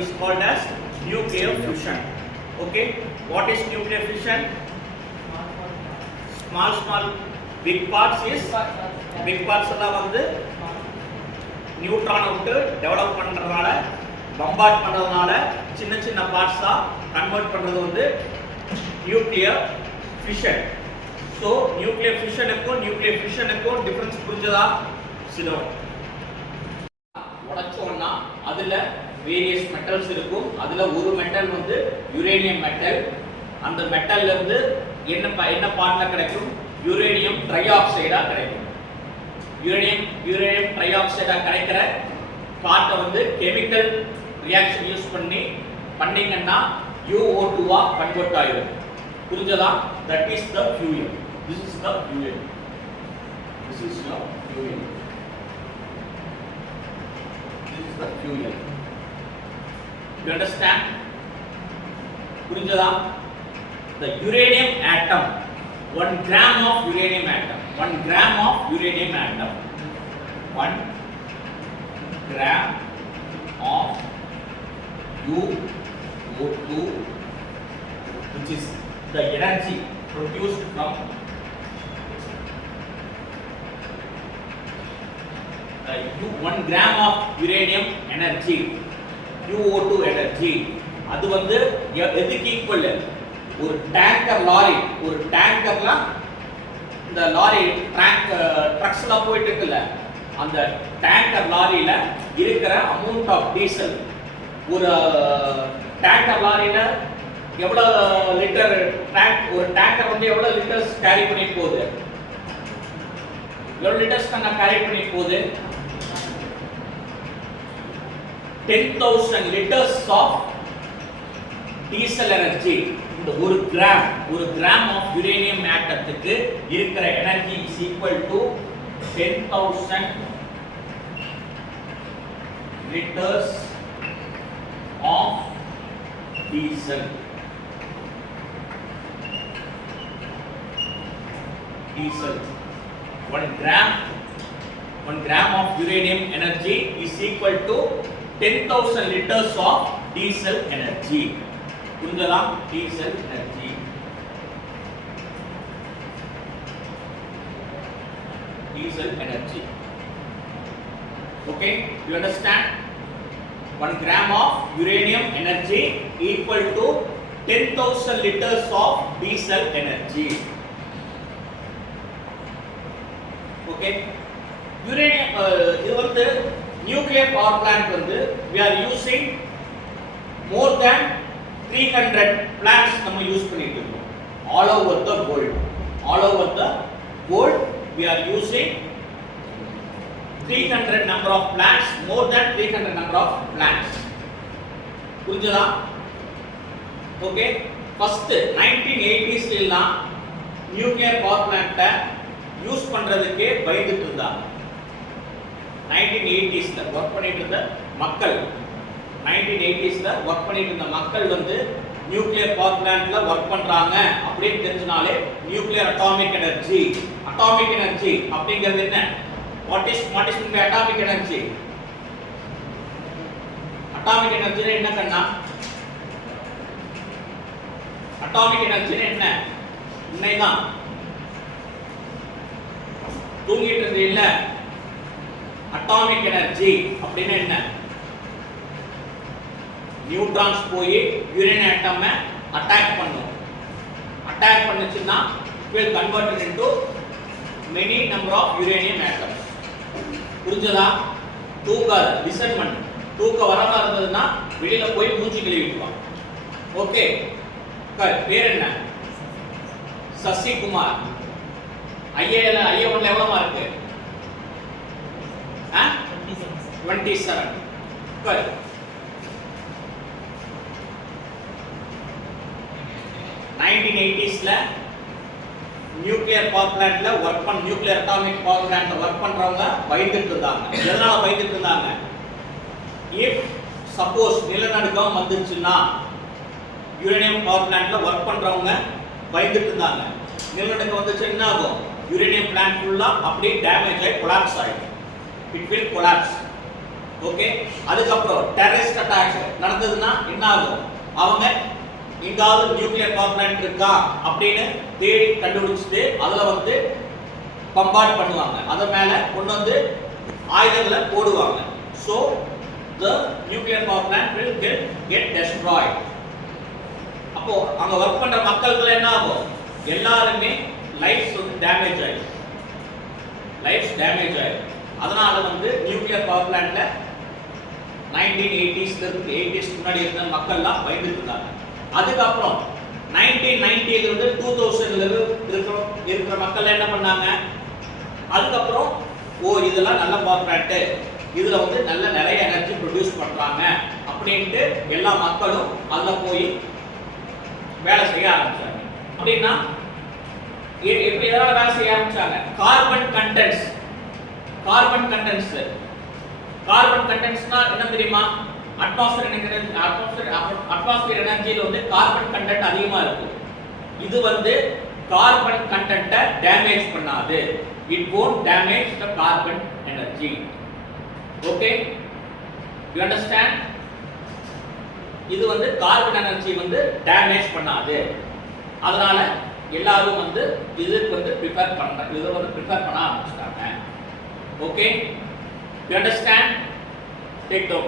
is called as nuclear fusion. Okay, what is nuclear fusion? Small big parts is big parts எல்லாம் வந்து நியூட்ரானை விட்டு develop பண்றதுனால bombard பண்றதுனால சின்ன சின்ன பார்ட்ஸா கன்வெர்ட் பண்றது வந்து நியூக்ளியர் ஃபிஷன். ஸோ நியூக்ளியர் ஃபிஷனுக்கும் நியூக்ளியர் ஃபிஷனுக்கும் டிஃபரன்ஸ் புரிஞ்சதா? சிலோன் உடைச்சோம்னா அதுல வேரியஸ் மெட்டல்ஸ் இருக்கும். அதுல ஒரு மெட்டல் வந்து யுரேனியம் மெட்டல். அந்த மெட்டல்ல இருந்து என்ன பார்ட்ல கிடைக்கும்? யுரேனியம் ட்ரை ஆக்சைடா கிடைக்கும். யுரேனியம் ட்ரை ஆக்சைடா கிடைக்கிற பார்ட்டை வந்து கெமிக்கல் ரியாக்ஷன் யூஸ் பண்ணீங்கன்னா UO2 ஆ கன்வெர்ட் ஆயிடும். புரிஞ்சதா? That is the fuel. This is the fuel. This is your fuel. This is the fuel. You understand? புரிஞ்சதா? The uranium atom, 1 gram of uranium atom, 1 gram of uranium atom, 1 gram of UO2, which is the energy produced from 1 gram of uranium energy, UO2 energy. அது வந்து எதுக்கு equal? ஒரு டேங்கர்ல இந்த lorry ட்ரக்ஸ்ல போயிட்டு இருக்குல்ல, அந்த tanker லாரியில இருக்கிற அமௌண்ட் ஆஃப் டீசல். ஒரு டேங்கர் லாரியில எவ்வளவு லிட்டர் ஒரு டேங்கர் வந்து எவ்வளவு லிட்டர்ஸ் கேரி பண்ணிட்டு போகுது? எவ்வளவு லிட்டர்ஸ் கேரி பண்ணிட்டு போகுது? 10,000 liters of diesel energy. இந்த ஒரு கிராம் ஆஃப் யுரேனியம் ஆட்டத்துக்கு இருக்கிற energy is equal to 10,000 liters of diesel. 1 gram of uranium energy is equal to 10,000 liters of diesel energy. புரிஞ்சதா? diesel energy. Okay, you understand? 1 gram of uranium energy equal to 10,000 liters of diesel energy. Okay, uranium இது வந்து nuclear power plant வந்து we are using more than 300 plants நம்ம use பண்ணிட்டு இருக்கோம். all over the world we are using 300 number of plants, more than 300 number of plants. புரிஞ்சதா? Okay, first 1980s எல்லாம் nuclear power பிளான்ட்ட use பண்றதுக்கே பயந்துட்டு இருந்தாங்க. 1980s work பண்ணிட்டு இருந்த மக்கள் 1980s ஒர்க் பண்ணிட்டு இருந்த மக்கள் வந்து நியூக்ளியர் பவர் பிளான்ட்ல ஒர்க் பண்றாங்க அப்படின்னு தெரிஞ்சனாலே நியூக்ளியர் அட்டாமிக் எனர்ஜி அப்படிங்கிறது என்ன? What is atomic energy? Atomic energy என்ன கண்ணா? அட்டாமிக் எனர்ஜி என்ன? இன்னைதான் தூங்கிட்டு இருந்த இல்ல. அட்டாமிக் எனர்ஜி அப்படின்னா என்ன? நியூட்ரான்ஸ் போய் யுரேனியம் ஆட்டமை அட்டாக் பண்ணும். அட்டாக் பண்ணுச்சுன்னா it will convert into many number of uranium atoms. புரிஞ்சதா? தூங்காத, லிசன் பண்ணு. தூக்க வராம இருந்ததுன்னா வெளியில போய் மூஞ்சி கழுவிடுவான். ஓகே, பேர் என்ன? சசிகுமார். ஐஏல ஐஏ1ல எவ்வளவு mark? 27. good. 1980s nuclear power பிளான்ட்ல வர்க் பண்ண நியூக்ளியர் அட்டாமிக் பவர் பிளான்ட்ல வர்க் பண்றவங்க பயந்துட்டு இருந்தாங்க. எதனால பயந்துட்டு இருந்தாங்க? இஃப் சப்போஸ் நிலநடுக்கம் வந்துச்சுன்னா யுரேனியம் பவர் பிளான்ட்ல வர்க் பண்றவங்க பயந்துட்டு இருந்தாங்க. நிலநடுக்கம் வந்துச்சு என்ன ஆகும்? யுரேனியம் பிளான்ட் ஃபுல்லா அப்படியே டேமேஜ் ஆகி கொலாப்ஸ் ஆயிடும். It will collapse. ஓகே, அதுக்கப்புறம் டெரரிஸ்ட் அட்டாக் நடந்ததுன்னா என்ன ஆகும்? அவங்க எங்காவது நியூக்ளியர் பவர் பிளான்ட் இருக்கா அப்படின்னு தேடி கண்டுபிடிச்சிட்டு அதுல வந்து பம்பார்ட் பண்ணுவாங்க, அத மேல கொண்டு வந்து ஆயுதங்களை போடுவாங்க. so the nuclear power plant will get destroyed. அப்போ அங்க வர்க் பண்ற மக்களுக்கு என்ன ஆகும்? எல்லாருமே லைஃப்ஸ் வந்து டேமேஜ் ஆயிடும், லைஃப்ஸ் டேமேஜ் ஆயிடும். அதனால வந்து நியூக்ளியர் பவர் பிளான்ட்ல 1980s இருந்து 80s முன்னாடி இருந்த மக்கள்லாம் பயந்துட்டு இருந்தாங்க. அதுக்கப்புறம் 1990 ல இருந்து 2000 ல இருக்கிற மக்கள் என்ன பண்ணாங்க? அதுக்கப்புறம் இதெல்லாம் நல்ல பவர் பிளான்ட், இதுல வந்து நல்ல நிறைய எனர்ஜி ப்ரொடியூஸ் பண்றாங்க அப்படின்ட்டு எல்லா மக்களும் அதுல போய் வேலை செய்ய ஆரம்பிச்சாங்க. அப்படின்னா எப்படி எதனால வேலை செய்ய ஆரம்பிச்சாங்க? கார்பன் கண்டென்ட்ஸ் என்ன தெரியுமா? அட்மாஸ்பியர் எனர்ஜில வந்து கார்பன் கண்டென்ட் அதிகமா இருக்கு. இது வந்து கார்பன் கண்டென்ட்டை டேமேஜ் பண்ணாது. It won't damage the carbon energy. Okay, you understand? இது வந்து கார்பன் எனர்ஜி வந்து டேமேஜ் பண்ணாது. அதனால எல்லாரும் வந்து இதுக்கு வந்து ப்ரிப்பேர் பண்ண ஆரம்பிச்சிட்டாங்க. Okay, you understand? Take down.